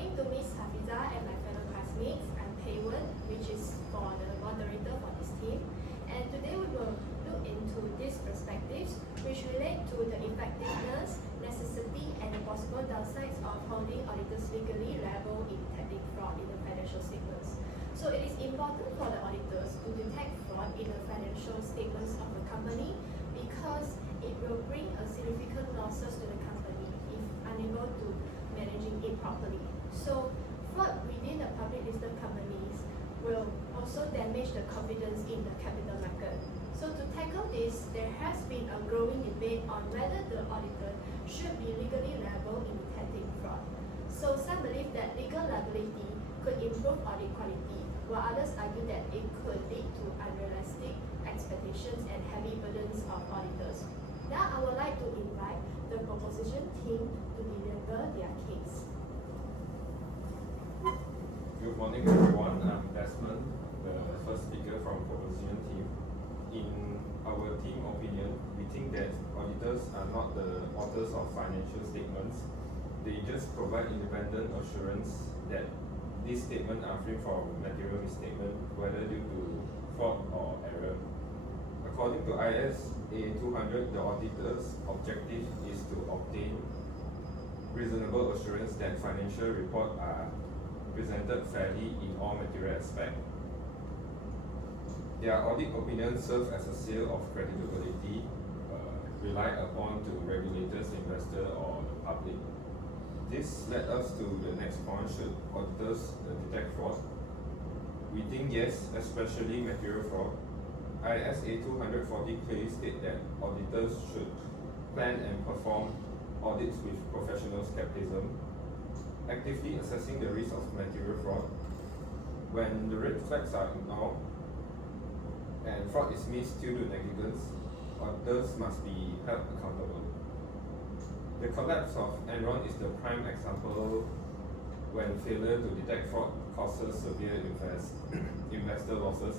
morning to Ms. Hafiza and my fellow classmates. I'm Paywan, which is for the moderator for this team. And today we will look into these perspectives which relate to the effectiveness, necessity, and the possible downsides of holding auditors legally liable in detecting fraud in the financial statements. So it is important for the auditors to detect fraud in the financial statements of a company because it will bring a significant losses to the company if unable to managing it properly. So fraud within the public listed companies will also damage the confidence in the capital market. So to tackle this, there has been a growing debate on whether the auditor should be legally liable in detecting fraud. So some believe that legal liability could improve audit quality, while others argue that it could lead to unrealistic expectations and heavy burdens of auditors. Now I would like to invite the proposition team to deliver their case. Good morning, everyone. I'm Desmond, the first speaker from proposition team. In our team opinion, we think that auditors are not the authors of financial statements. They just provide independent assurance that these statements are free from material misstatement, whether due to fraud or error. According to IS A200, the auditor's objective is to obtain reasonable assurance that financial reports are presented fairly in all material aspects. Their audit opinion serves as a seal of credibility relied upon to regulators, investors, or the public. This led us to the next point: should auditors detect fraud? We think yes, especially material fraud. IS A240 clearly states that auditors should plan and perform audits with professional skepticism, actively assessing the risk of material fraud. When the red flags are ignored and fraud is missed due to negligence, auditors must be held accountable. The collapse of Enron is the prime example when failure to detect fraud causes severe investor losses.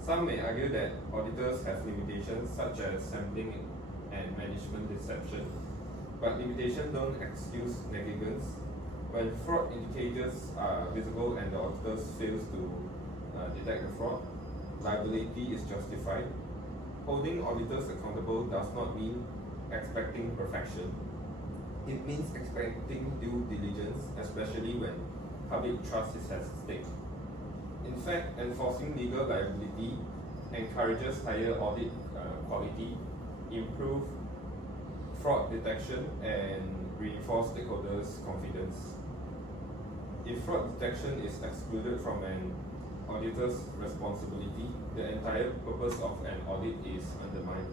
Some may argue that auditors have limitations such as sampling and management deception, but limitations don't excuse negligence. When fraud indicators are visible and the auditors fails to detect the fraud, liability is justified. Holding auditors accountable does not mean expecting perfection. It means expecting due diligence, especially when public trust is at stake. In fact, enforcing legal liability encourages higher audit quality, improve fraud detection, and reinforce stakeholders' confidence. If fraud detection is excluded from an auditor's responsibility, the entire purpose of an audit is undermined.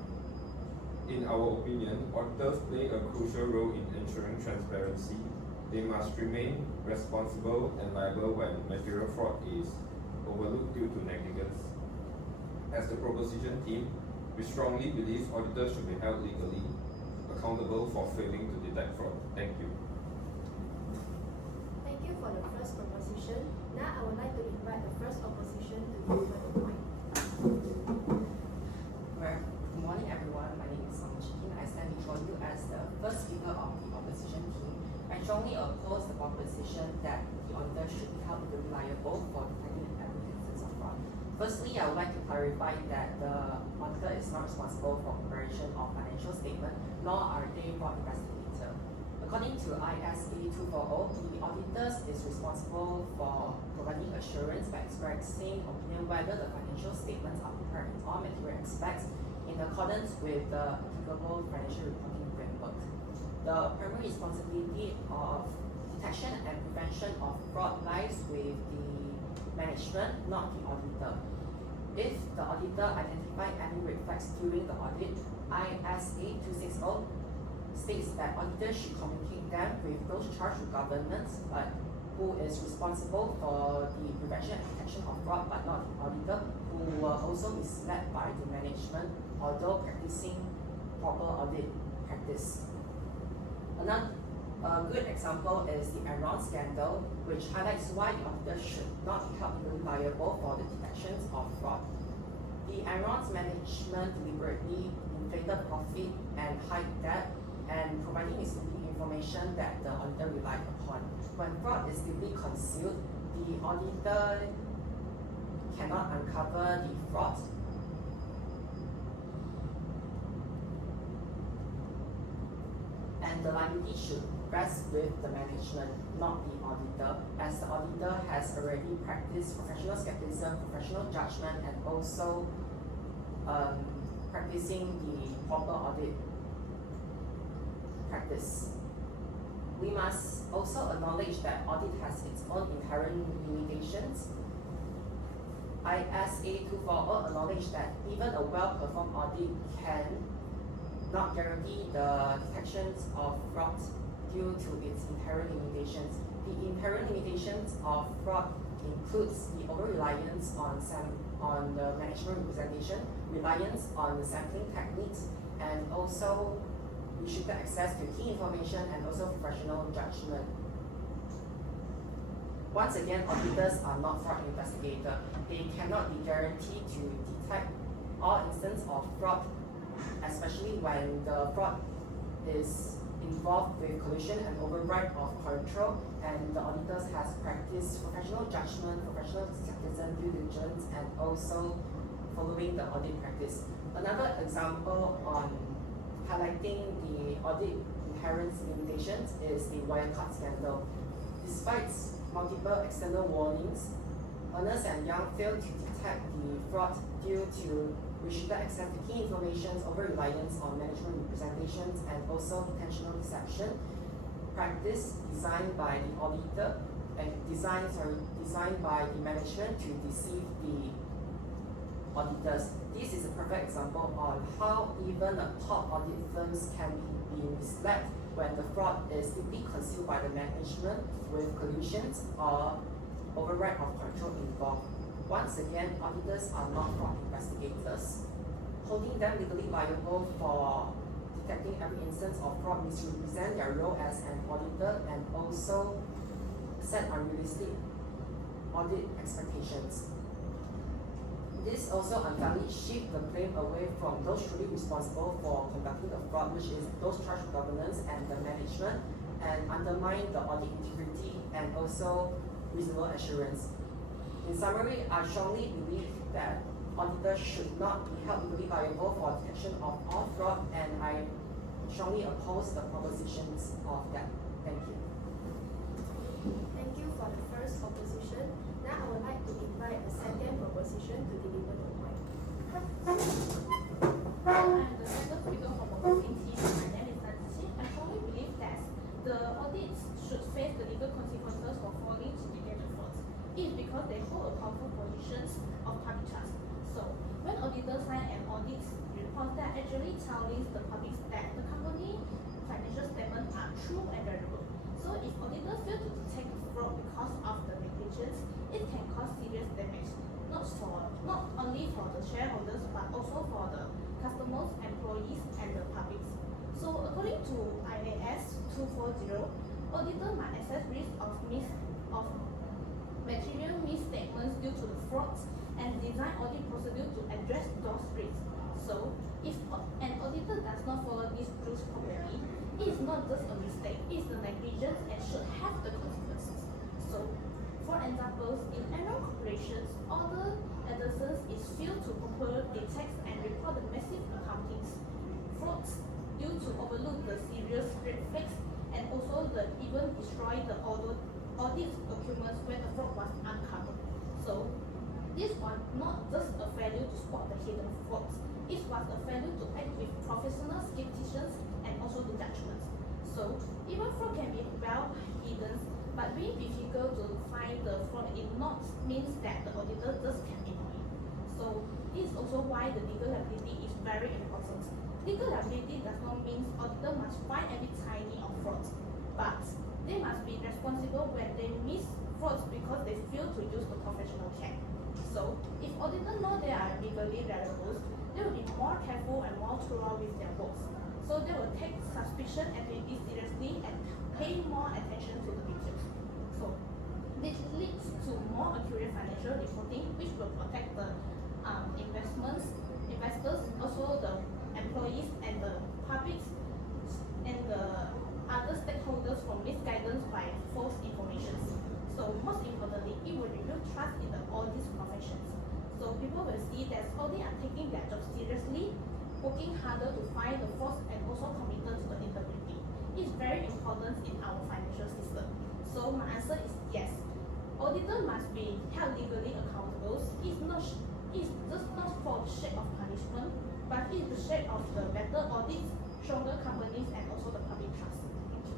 In our opinion, auditors play a crucial role in ensuring transparency. They must remain responsible and liable when material fraud is overlooked due to negligence. As the proposition team, we strongly believe auditors should be held legally accountable for failing to detect fraud. Thank you. Thank you for the first proposition. Now I would like to invite the first opposition to deliver the point. Well, good morning everyone. My name is Song Chikin. I stand before you as the first speaker of the opposition team. I strongly oppose the proposition that the auditor should be held liable for detecting evidences of fraud. Firstly, I would like to clarify that the auditor is not responsible for preparation of financial statement, nor are they fraud investigator. According to IS A240, the auditors is responsible for providing assurance by expressing opinion whether the financial statements are prepared in all material aspects in accordance with the applicable financial reporting framework. The primary responsibility of detection and prevention of fraud lies with the management, not the auditor. If the auditor identifies any red flags during the audit, IS A260 states that auditors should communicate them with those charged with governance, but who is responsible for the prevention and detection of fraud, but not the auditor, who will also be led by the management, although practicing proper audit practice. Another good example is the Enron scandal, which highlights why the auditor should not be held liable for the detections of fraud. The Enron's management deliberately inflated profit and high debt, and providing misleading information that the auditor relied upon. When fraud is deeply concealed, the auditor cannot uncover the fraud. And the liability should rest with the management, not the auditor, as the auditor has already practiced professional skepticism, professional judgment, and also practicing the proper audit practice. We must also acknowledge that audit has its own inherent limitations. ISA 240 acknowledge that even a well-performed audit can not guarantee the detections of fraud due to its inherent limitations. The inherent limitations of fraud includes the over-reliance on the management representation, reliance on the sampling techniques, and also restricted access to key information and also professional judgment. Once again, auditors are not fraud investigators. They cannot be guaranteed to detect all instances of fraud, especially when the fraud is involved with collusion and override of control, and the auditors has practiced professional judgment, professional skepticism, due diligence, and also following the audit practice. Another example on highlighting the audit inherent limitations is the Wirecard scandal. Despite multiple external warnings, Ernst & Young failed to detect the fraud due to restricted access to key information, over-reliance on management representations, and also intentional deception. Practice designed by the auditor and designed by the management to deceive the auditors. This is a perfect example on how even a top audit firms can be misled when the fraud is deeply concealed by the management with collusions or override of control involved. Once again, auditors are not fraud investigators. Holding them legally liable for detecting every instance of fraud misrepresent their role as an auditor and also set unrealistic audit expectations. This also unfairly shift the blame away from those truly responsible for conducting the fraud, which is those charged with governance and the management, and undermine the audit integrity and also reasonable assurance. In summary, I strongly believe that auditors should not be held legally liable for detection of all fraud, and I strongly oppose the propositions of that. Thank you. Thank you for the first proposition. Now I would like to invite the second proposition to deliver the point. I'm the second speaker from the voting team. My name is Nancy. I strongly believe that the audits should face the legal consequences for failing to detect the fraud. It is because they hold a powerful positions of public trust. So when auditors sign an audit report that actually tells the public that the company financial statements are true and reliable. So if auditors fail to detect fraud because of the negligence, it can cause serious damage, not only for the shareholders but also for the customers, employees, and the public. So according to IAS 240, auditor might assess risk of material misstatements due to the fraud and design audit procedure to address those risks. So if an auditor does not follow these rules properly, it is not just a mistake, it is the negligence and should have the consequences. So, for example, in annual corporations, other auditors is failed to properly detect and report the massive accounting frauds due to overlook the serious red flags and also even destroy the audit documents when the fraud was uncovered. So, this was not just a failure to spot the hidden frauds, it was a failure to act with professional skepticism and also the judgment. So, even fraud can be well hidden, but being difficult to find the fraud it not means that the auditor just can ignore it. So, this is also why the legal liability is very important. Legal liability does not mean auditor must find every tiny of fraud, but they must be responsible when they miss frauds because they fail to use the professional check. So, if auditors know they are legally liable, they will be more careful and more thorough with their works. So they will take suspicion activity seriously and pay more attention to the details. So this leads to more accurate financial reporting, which will protect the investors, also the employees and the public and the other stakeholders from misguidance by false information. So most importantly, it will rebuild trust in all these professions. So people will see that audit are taking their job seriously, working harder to find the faults and also committed to the integrity. It's very important in our financial system. So my answer is yes. Auditor must be held legally accountable. It's just not for the sake of punishment, but it's the sake of the better audits, stronger companies, and also the public trust. Thank you.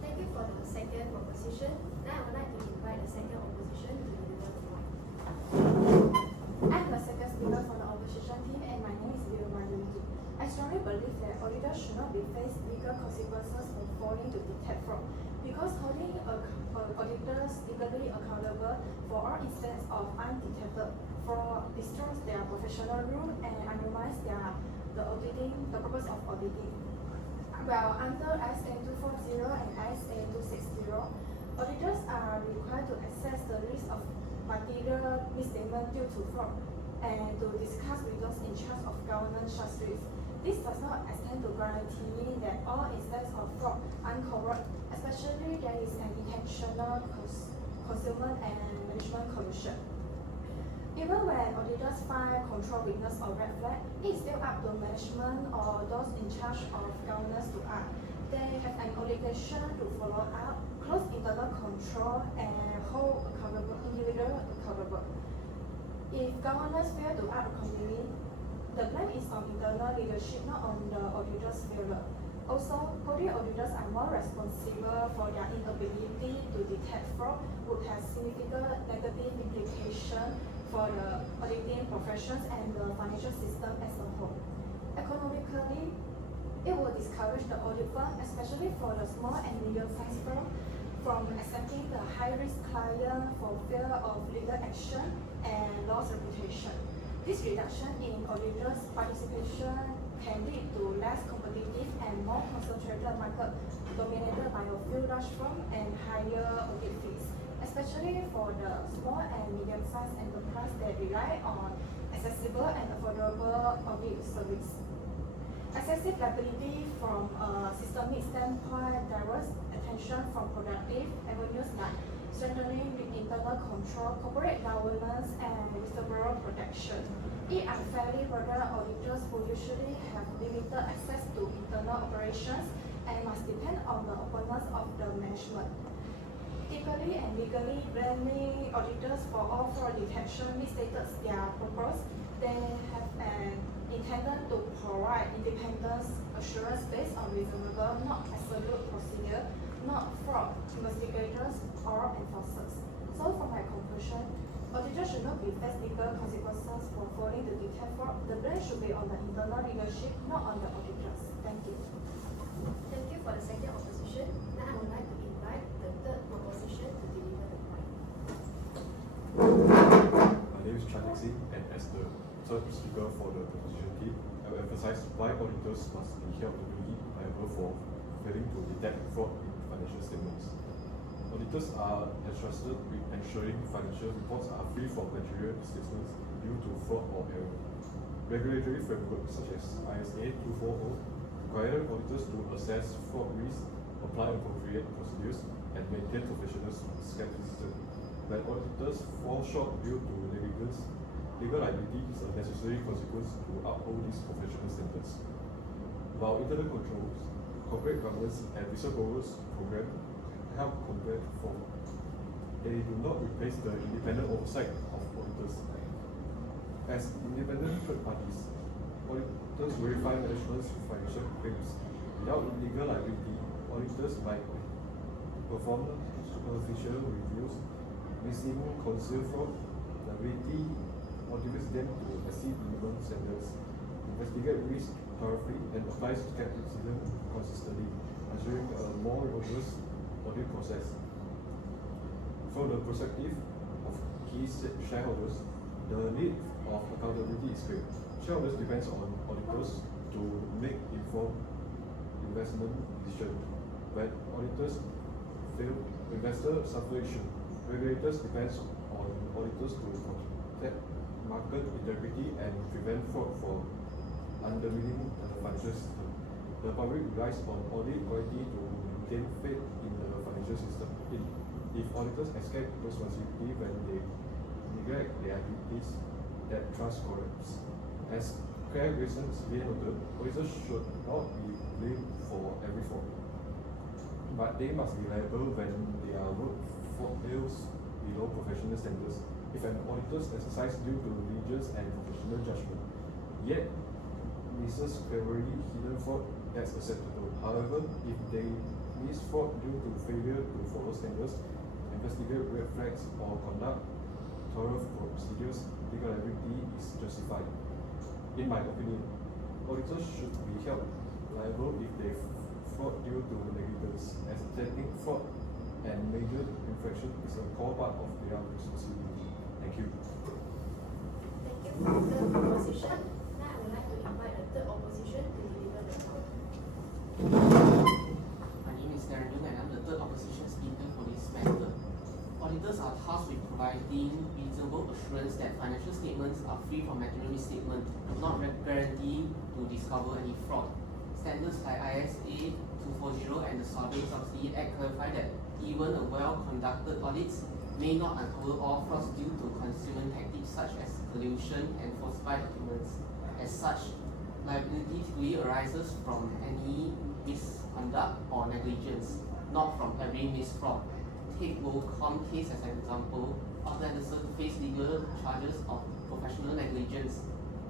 Thank you for the second proposition. Now I would like to invite the second opposition to deliver the point. I'm the second speaker for the opposition team, and my name is Liu Mayuki. I strongly believe that auditors should not be faced legal consequences for failing to detect fraud, because holding auditors legally accountable for all instances of undetected fraud destroys their professional rule and undermines the purpose of auditing. Well, under SA 240 and SA 260, auditors are required to assess the risk of material misstatement due to fraud and to discuss with those in charge of governance such risks. This does not extend to guaranteeing that all instances of fraud uncovered, especially there is an intentional consumer and management collusion. Even when auditors find control weakness or red flag, it is still up to management or those in charge of governance to act. They have an obligation to follow up, close internal control, and hold individuals accountable. If governors fail to act accordingly, the blame is on internal leadership, not on the auditors' failure. Also, holding auditors are more responsible for their inability to detect fraud would have significant negative implications for the auditing professions and the financial system as a whole. Economically, it will discourage the audit firm, especially for the small and medium-sized firm, from accepting the high-risk client for fear of legal action and lost reputation. This reduction in auditors' participation can lead to less competitive and more concentrated market dominated by a few large firms and higher audit fees, especially for the small and medium-sized enterprise that rely on accessible and affordable audit service. Excessive liability from a systemic standpoint diverts attention from productive avenues like strengthening the internal control, corporate governance, and whistleblower protection. It unfairly burden auditors who usually have limited access to internal operations and must depend on the openness of the management. Ethically and legally blaming auditors for all fraud detection misstates their purpose. They have an intended to provide independence assurance based on reasonable, not absolute procedure, not fraud investigators or enforcers. So for my conclusion, auditors should not be faced legal consequences for failing to detect fraud. The blame should be on the internal leadership, not on the auditors. Thank you. Thank you for the second opposition. Now I would like to invite the third proposition to deliver the point. My name is Chan Xi, and as the third speaker for the proposition team, I will emphasize why auditors must be held legally liable for failing to detect fraud in financial statements. Auditors are entrusted with ensuring financial reports are free from material misstatements due to fraud or error. Regulatory frameworks such as ISA 240 require auditors to assess fraud risk, apply appropriate procedures, and maintain professional skepticism. When auditors fall short due to negligence, legal liability is a necessary consequence to uphold these professional standards. While internal controls, corporate governance, and whistleblowers program help combat fraud, they do not replace the independent oversight of auditors. As independent third parties, auditors verify management's financial claims. Without legal liability, auditors might perform superficial reviews, missing conceal fraud. Liability motivates them to exceed minimum standards, investigate risk thoroughly, and apply skepticism consistently, ensuring a more robust audit process. From the perspective of key shareholders, the need of accountability is clear. Shareholders depend on auditors to make informed investment decisions. When auditors fail, investors suffer issue. Regulators depend on auditors to protect market integrity and prevent fraud from undermining the financial system. The public relies on audit quality to gain faith in the financial system. If auditors escape responsibility when they neglect their duties, that trust corrupts. As Claire Grayson noted, auditors should not be blamed for every fault, but they must be liable when their work fails below professional standards. If an auditor's exercise due to religious and professional judgment, yet misses cleverly hidden fraud, that's acceptable. However, if they miss fraud due to failure to follow standards, investigate red flags, or conduct thorough procedures, legal liability is justified. In my opinion, auditors should be held liable if they fraud due to negligence, as detecting fraud and major infraction is a core part of their responsibility. Thank you. Thank you for the third opposition. Now I would like to invite the third opposition to deliver the talk. My name is Darren Yung and I'm the third opposition speaker for this matter. Auditors are tasked with providing reasonable assurance that financial statements are free from material misstatement, not guaranteeing to discover any fraud. Standards like ISA 240 and the Sarbanes-Oxley Act clarify that even a well-conducted audit may not uncover all frauds due to concealment tactics such as collusion and falsified documents. As such, liability typically arises from any misconduct or negligence, not from every misfraud. Take Worldcom case as an example. Arthur Anderson faced legal charges of professional negligence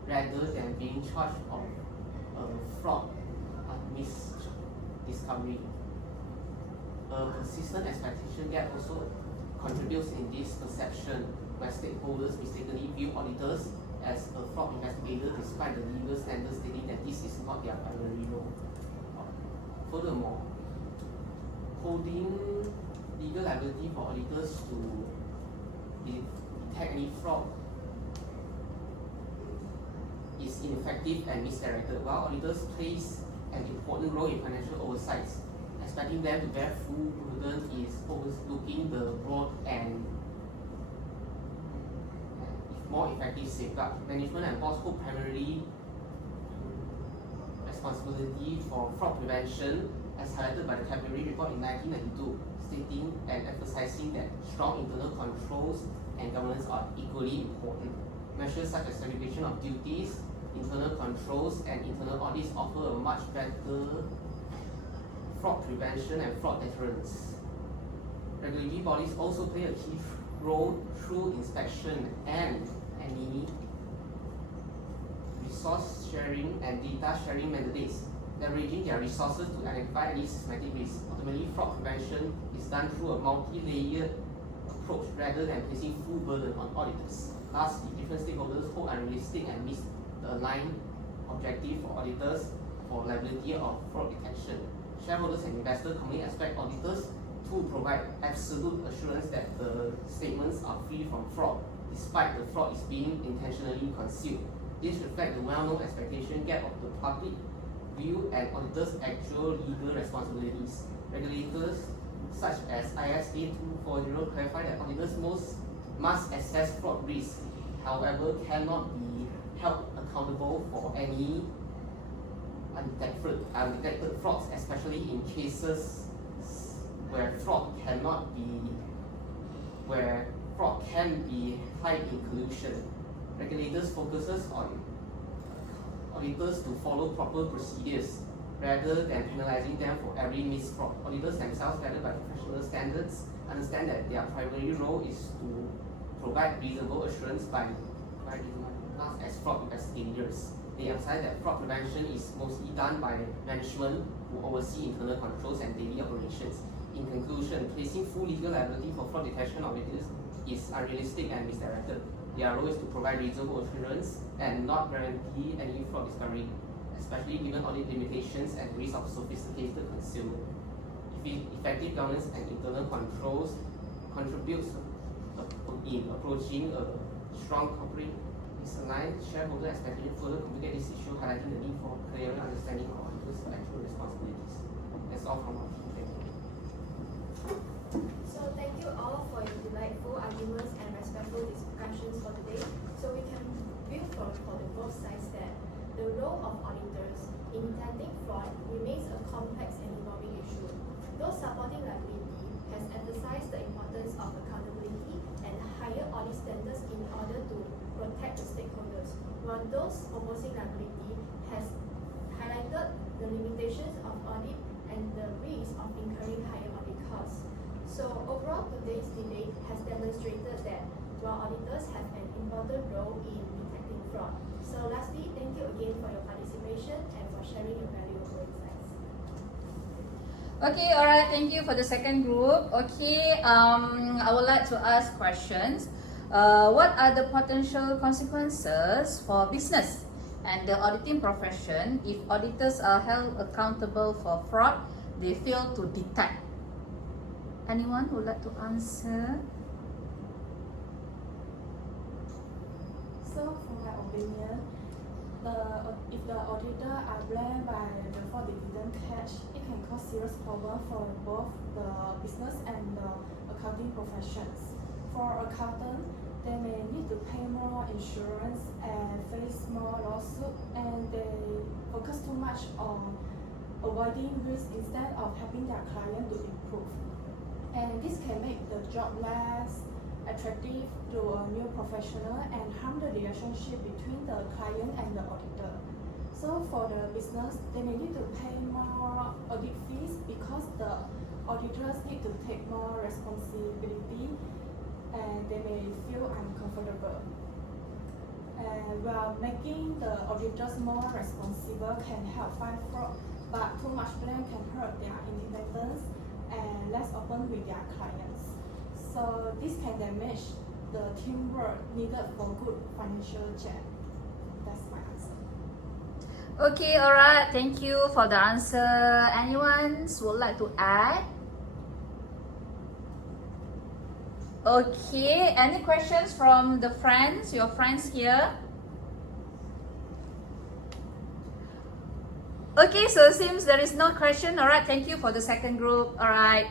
rather than being charged of fraud or misdiscovery. A persistent expectation gap also contributes in this perception, where stakeholders mistakenly view auditors as a fraud investigator despite the legal standards stating that this is not their primary role. Furthermore, holding legal liability for auditors to detect any fraud is ineffective and misdirected. While auditors plays an important role in financial oversight, expecting them to bear full burden is overlooking the broad and more effective safeguard. Management and boards hold primarily responsibility for fraud prevention, as highlighted by the Capillary Report in 1992, stating and emphasizing that strong internal controls and governance are equally important. Measures such as segregation of duties, internal controls, and internal audits offer a much better fraud prevention and fraud deterrence. Regulatory bodies also play a key role through inspection and any resource sharing and data sharing mandates, leveraging their resources to identify any systematic risks. Ultimately, fraud prevention is done through a multi-layered approach rather than placing full burden on auditors. Lastly, different stakeholders hold unrealistic and misaligned objective for auditors for liability of fraud detection. Shareholders and investors commonly expect auditors to provide absolute assurance that the statements are free from fraud, despite the fraud is being intentionally concealed. This reflects the well-known expectation gap of the public view and auditors' actual legal responsibilities. Regulators such as ISA 240 clarify that auditors must assess fraud risk, however, cannot be held accountable for any undetected frauds, especially in cases where fraud can be high in collusion. Regulators focuses on auditors to follow proper procedures rather than penalizing them for every missed fraud. Auditors themselves, guided by professional standards, understand that their primary role is to provide reasonable assurance by providing us as fraud investigators. They emphasize that fraud prevention is mostly done by management who oversee internal controls and daily operations. In conclusion, placing full legal liability for fraud detection of auditors is unrealistic and misdirected. Their role is to provide reasonable assurance and not guarantee any fraud discovery, especially given audit limitations and risk of sophisticated concealment. Effective governance and internal controls contributes in approaching a strong corporate misaligned shareholder expectation further complicate this issue, highlighting the need for clearer understanding of auditors' actual responsibilities. That's all from our team. Thank you. So thank you all for your delightful arguments and respectful discussions for today. So we can view from the both sides that the role of auditors in detecting fraud remains a complex and evolving issue. Those supporting liability has emphasized the importance of accountability and higher audit standards in order to protect the stakeholders, while those opposing liability has highlighted the limitations of audit and the risk of incurring higher audit costs. So overall, today's debate has demonstrated that while auditors have an important role in detecting fraud. So lastly, thank you again for your participation and for sharing your valuable insights. Okay, alright, thank you for the second group. Okay, I would like to ask questions. What are the potential consequences for business and the auditing profession if auditors are held accountable for fraud they fail to detect? Anyone would like to answer? So, for my opinion, if the auditor are blamed by the fraud they didn't catch, it can cause serious problem for both the business and the accounting professions. For accountant, they may need to pay more insurance and face more lawsuits, and they focus too much on avoiding risk instead of helping their client to improve. And this can make the job less attractive to a new professional and harm the relationship between the client and the auditor. So for the business, they may need to pay more audit fees because the auditors need to take more responsibility and they may feel uncomfortable. And while making the auditors more responsible can help fight fraud, but too much blame can hurt their independence and less open with their clients. So this can damage the teamwork needed for good financial check. That's my answer. Okay, alright, thank you for the answer. Anyone would like to add? Okay, any questions from the friends, your friends here? Okay, so it seems there is no question. Alright, thank you for the second group. Alright.